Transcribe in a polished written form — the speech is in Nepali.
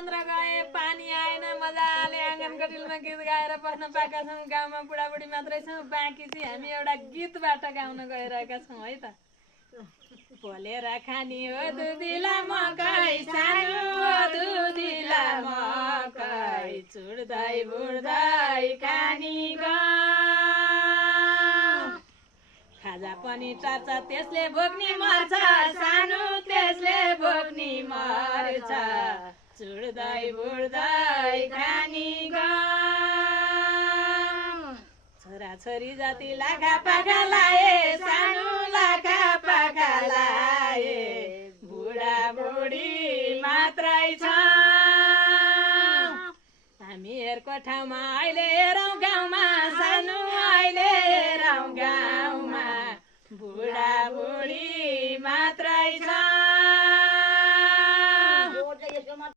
15 गए पानी आएन मजाले आँगन कटिलमा गीत गाएर बस्न पाएका छौँ गाउँमा बुढाबुढी मात्रै छौँ बाँकी चाहिँ हामी एउटा गीतबाट गाउन गइरहेका छौँ है त पोलेर खानी हो दुधिला मकै सानो हो दुधिला मकै चुड्दै बुड्दै खानी गयो खाजा पनि टर्छ त्यसले भोग्नी मर्छ सानो त्यसले भोग्नी मर्छ चुड्दै बुड्दै खानी गयो छोरा छोरी जति लाखा पाखा लाए सानो लाखा पाखा लाए बुढा बुढी मात्रै छ हामीहरूको ठाउँमा अहिले हेरौँ गाउँमा सानो अहिले हेरौँ गाउँमा बुढा बुढी मात्रै छ